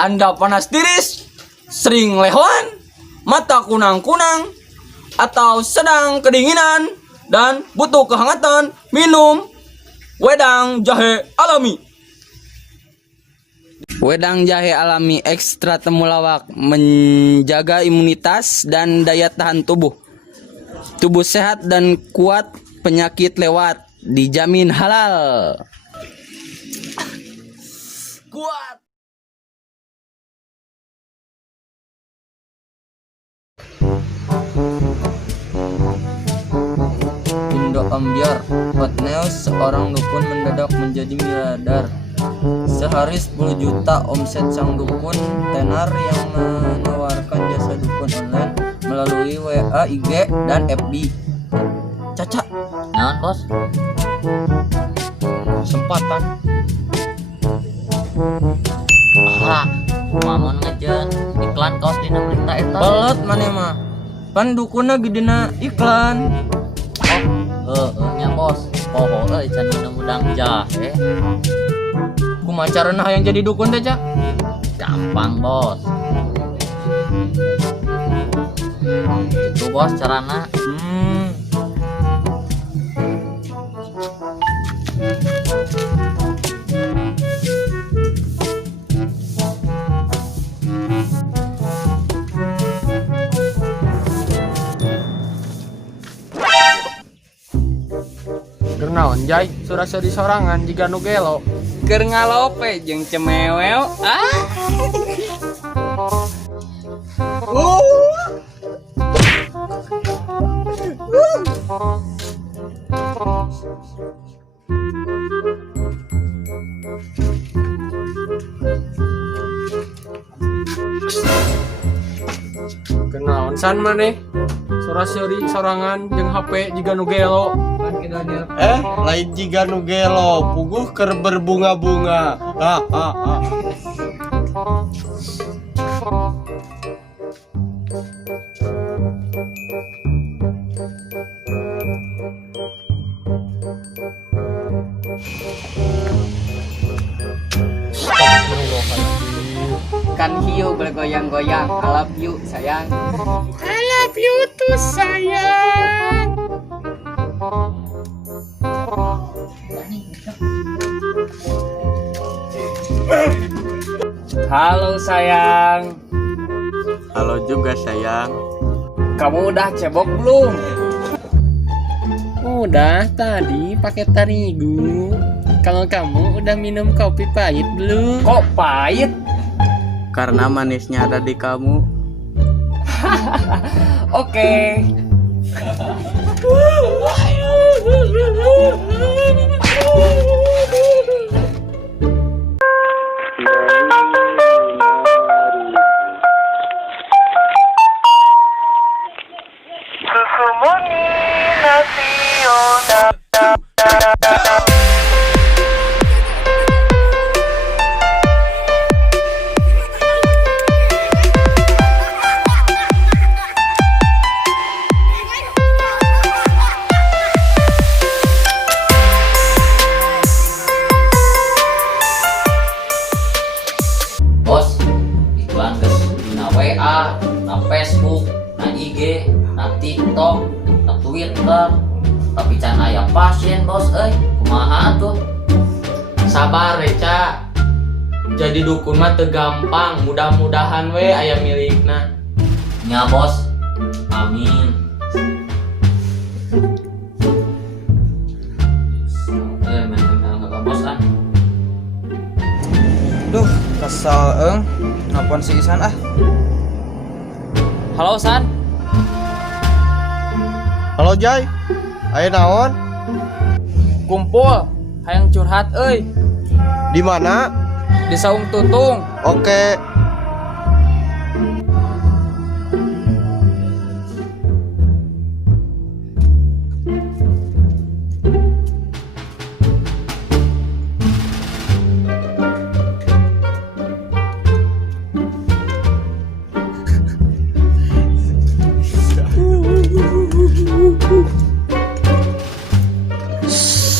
Anda panas tiris, sering lehoan, mata kunang-kunang, atau sedang kedinginan dan butuh kehangatan, minum wedang jahe alami. Wedang jahe alami ekstra temulawak menjaga imunitas dan daya tahan tubuh. Tubuh sehat dan kuat, penyakit lewat, dijamin halal. Kuat. Indo Ambyar, Hotnews, seorang dukun mendadak menjadi miliarder. Sehari 10 juta omset sang dukun tenar yang menawarkan jasa dukun online melalui WA, IG, dan FB. Caca, Naon bos? kesempatan. Ah, mamon ngejeun iklan kaos dina berita eta. Balat mana mah? Pan dukunna gedena iklan. Nya bos. Poho euy can mudang jahe. Kumaha carana hayang jadi dukun teh, Cak? Gampang bos. Itu bos carana. Gernaon jay, surasa di sorangan jika nu gelo. Keur ngalope jeung cemewel. Gernaon san maneh? Surasa di sorangan jeung HP jika nu gelo. Lain jiga nu gelo puguh keur berbunga-bunga. Kan hiu bergoyang-goyang. I love you sayang. I love you too sayang. Halo sayang. Halo juga sayang. Kamu udah cebok belum? Udah tadi pakai terigu. Kalau kamu udah minum kopi pahit belum? Kok pahit? Karena manisnya ada di kamu. Oke. Bos, iklan geus dina WA, na Facebook, na IG, na TikTok, na Twitter. Tapi can aya pasien bos euy. Kumaha tuh? Sabar Reca. Jadi dukun mah teu gampang. Mudah-mudahan we aya milikna. Nya bos. Amin. Enggak bos ah. Duh, kesel Napon si Isan ah. Halo San. Halo Jay. Ayo naon? Kumpul, hayang curhat euy. Di mana? Di Saung Tutung. Oke.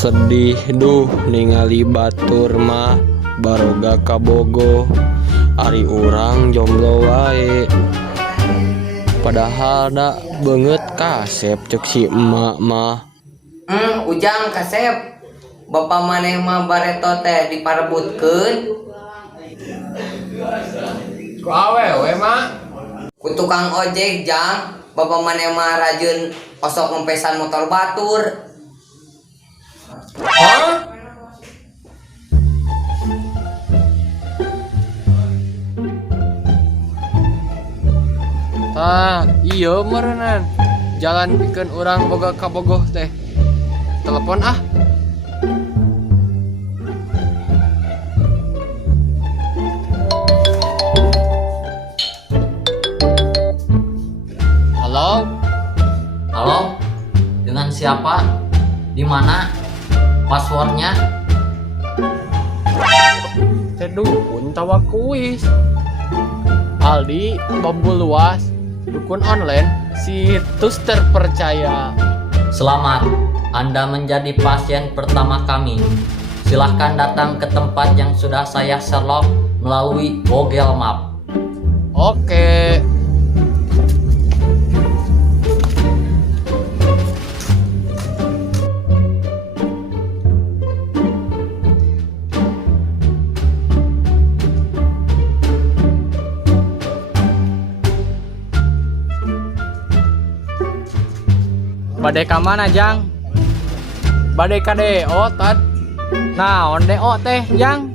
Sedih duh ningali batur mah baroga kabogo Ari urang jomblo wae. Padahal da banget kasep cek si emak mah. Ujang kasep. Bapak maneh mah bareto teh diparebutkeun. Ku awewe mah. Ku tukang ojek jang. Bapak maneh mah rajin osok ngempesan motor batur. Hah? Tah, iya merenan. Jalan bikin orang boga kabogoh teh. Telepon ah. Halo? Halo? Dengan siapa? Di mana? Passwordnya? Teh dukun tawa kuis. Aldi, bambu luas, dukun online, situs terpercaya. Selamat, Anda menjadi pasien pertama kami. Silahkan datang ke tempat yang sudah saya Sherlock melalui Google Map. Oke. Badai ka mana Jang? Badai ka DO tad. Naon DO teh Jang?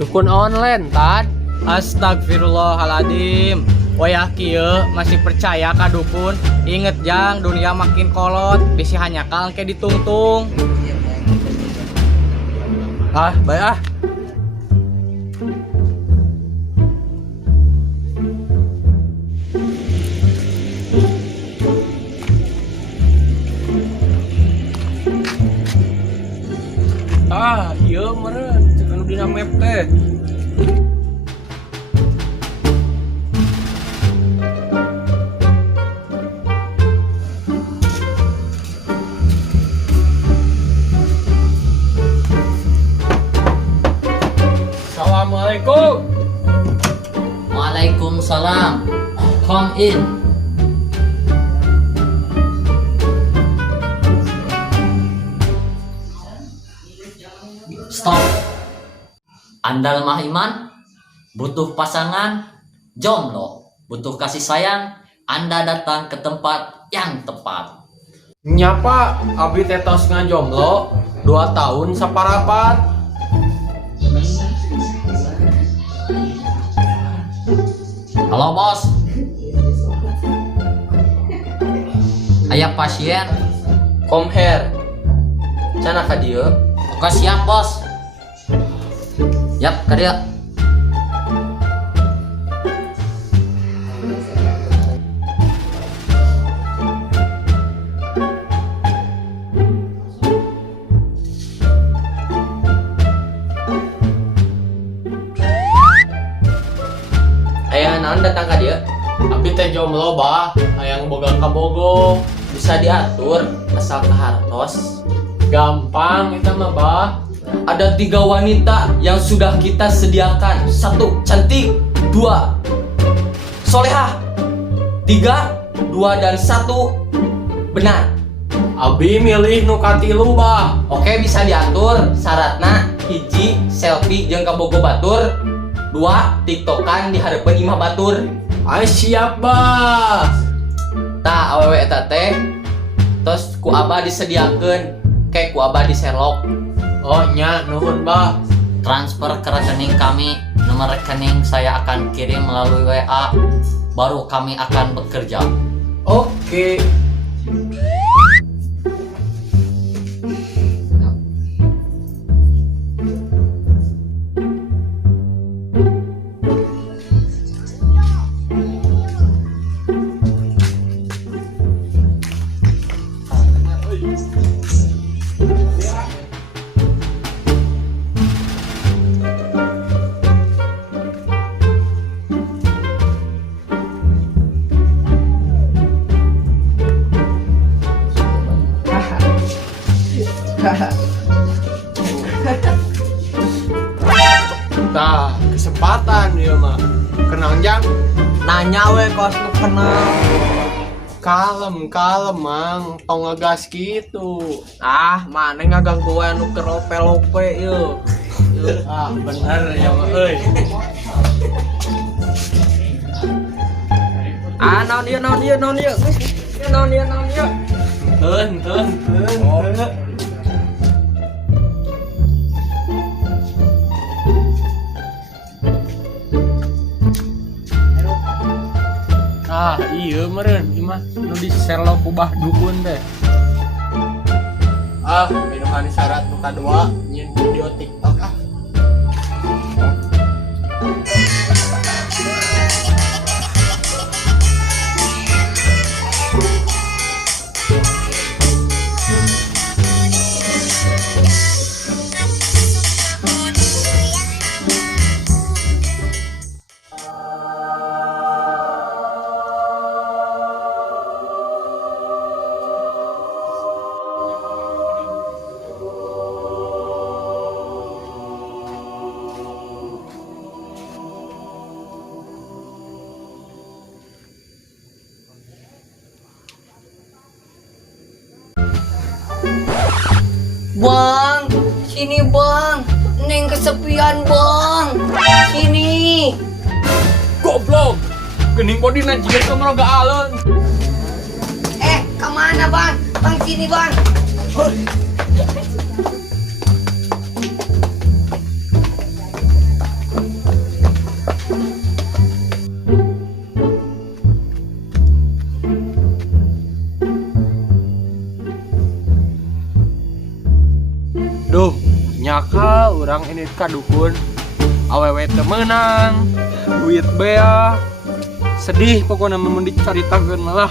Dukun online tad. Astagfirullahaladzim. Wayah kieu masih percaya ka dukun. Inget Jang, dunia makin kolot, bisi hanyakal ke ditungtung. Ah, baik ah. Iya meren, cek anu dina map teh. Assalamualaikum. Waalaikumsalam. Come in. Stop. Anda lemah iman, butuh pasangan, jomblo, butuh kasih sayang, Anda datang ke tempat yang tepat. Nyapa, abdi tetos ngajomblo 2 tahun saparapat. Halo bos. Aya pasien. Come here. Cana ka dieu? Oke siap bos. Yap, kerja. Aya naon datang ka dieu? Abdi teh jomblo bah, hayang boga kabogo. Bisa diatur asal kahartos. Gampang eta mah bah. Ada 3 wanita yang sudah kita sediakan. 1 cantik, 2 solehah, 3, 2 dan 1 benar. Abdi milih nu katilu bah. Oke, bisa diatur. Syaratna 1 selfie jeung kabogo batur, 2 tiktokan di hareupeun imah batur. Ay siap bah. Tah awewe eta teh tos ku abah disediakeun, kayak ku abah di Sherlock. Oh nya nuhun bah. Transfer ke rekening kami. Nomor rekening saya akan kirim melalui WA. Baru kami akan bekerja. Oke. Nah, kesempatan dia mah. Kunaon jang? Nanya we kos nu kenal. Kalem mang, tong ngegas gitu. Ah, mana ngaganggu we nu kerope-lope yeuh. Ah, bener ya mah euy. Ah, naon ieu. Naon ieu. Teun. Ah, iya meureun, ieu mah nu di Sherlock kubah dukun teh. Ah, minuman syarat nu kadua nyin video TikTok ah. Bang, sini bang. Neng kesepian bang. Sini. Goblok. Gening bodina jiga kemroga alun. Kemana bang? Bang sini bang. Duh, nyaka orang ini kadukun awewe teu meunang, duit bea. Sedih pokoknya mun dicaritakeun lah.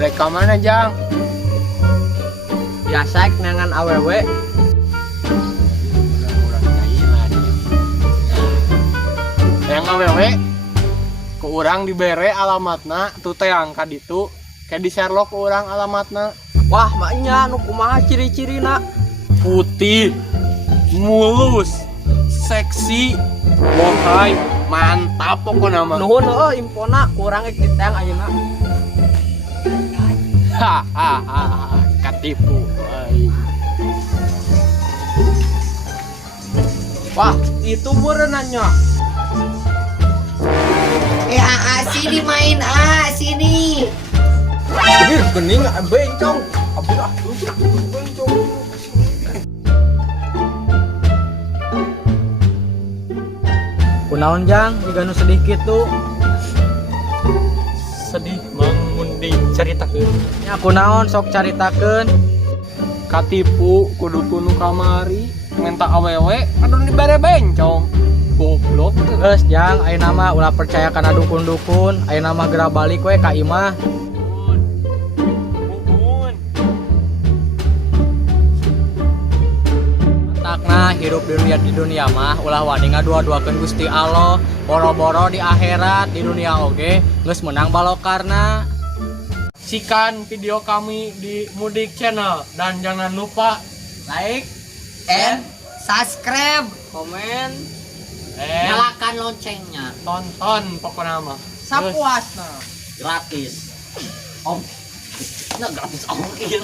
Dek ka mana, Jang? Biasa nengan awewe. Yang awewe ku urang dibere alamatna tu teh angka ditu. Kayak di Sherlock orang alamatna. Wah, maknya nu kumaha ciri-cirina? Putih, mulus, seksi, bohai, mantap pokoknya mah. Nuhun impona kurang ek ditayang ayeuna. Hahaha, katipu. Ay. Wah, itu meureun nanya. Sini main sini. Ini gening bencong. Abah bencong. Kunaon jang, jika nu sedih gitu. Sedih mun dicaritakeun. Ya kunaon sok caritakeun. Katipu kudu nu kamari, minta awewe anu dibere bencong. Goblok. Geus jang, ayeuna mah ulah percaya kana dukun-dukun, ayeuna mah geura balik we ka imah. Takna hirup di dunia mah ulah wani ngadua-duakeun Gusti Allah, boro-boro di akhirat di dunia oge geus menang balokarna. Saksikan video kami di Mudik Channel dan jangan lupa Like, And subscribe. komen, Nyalakan loncengnya. tonton pokoknya mah. sapuasna. Gratis. Om. Nah, gratis ongkir.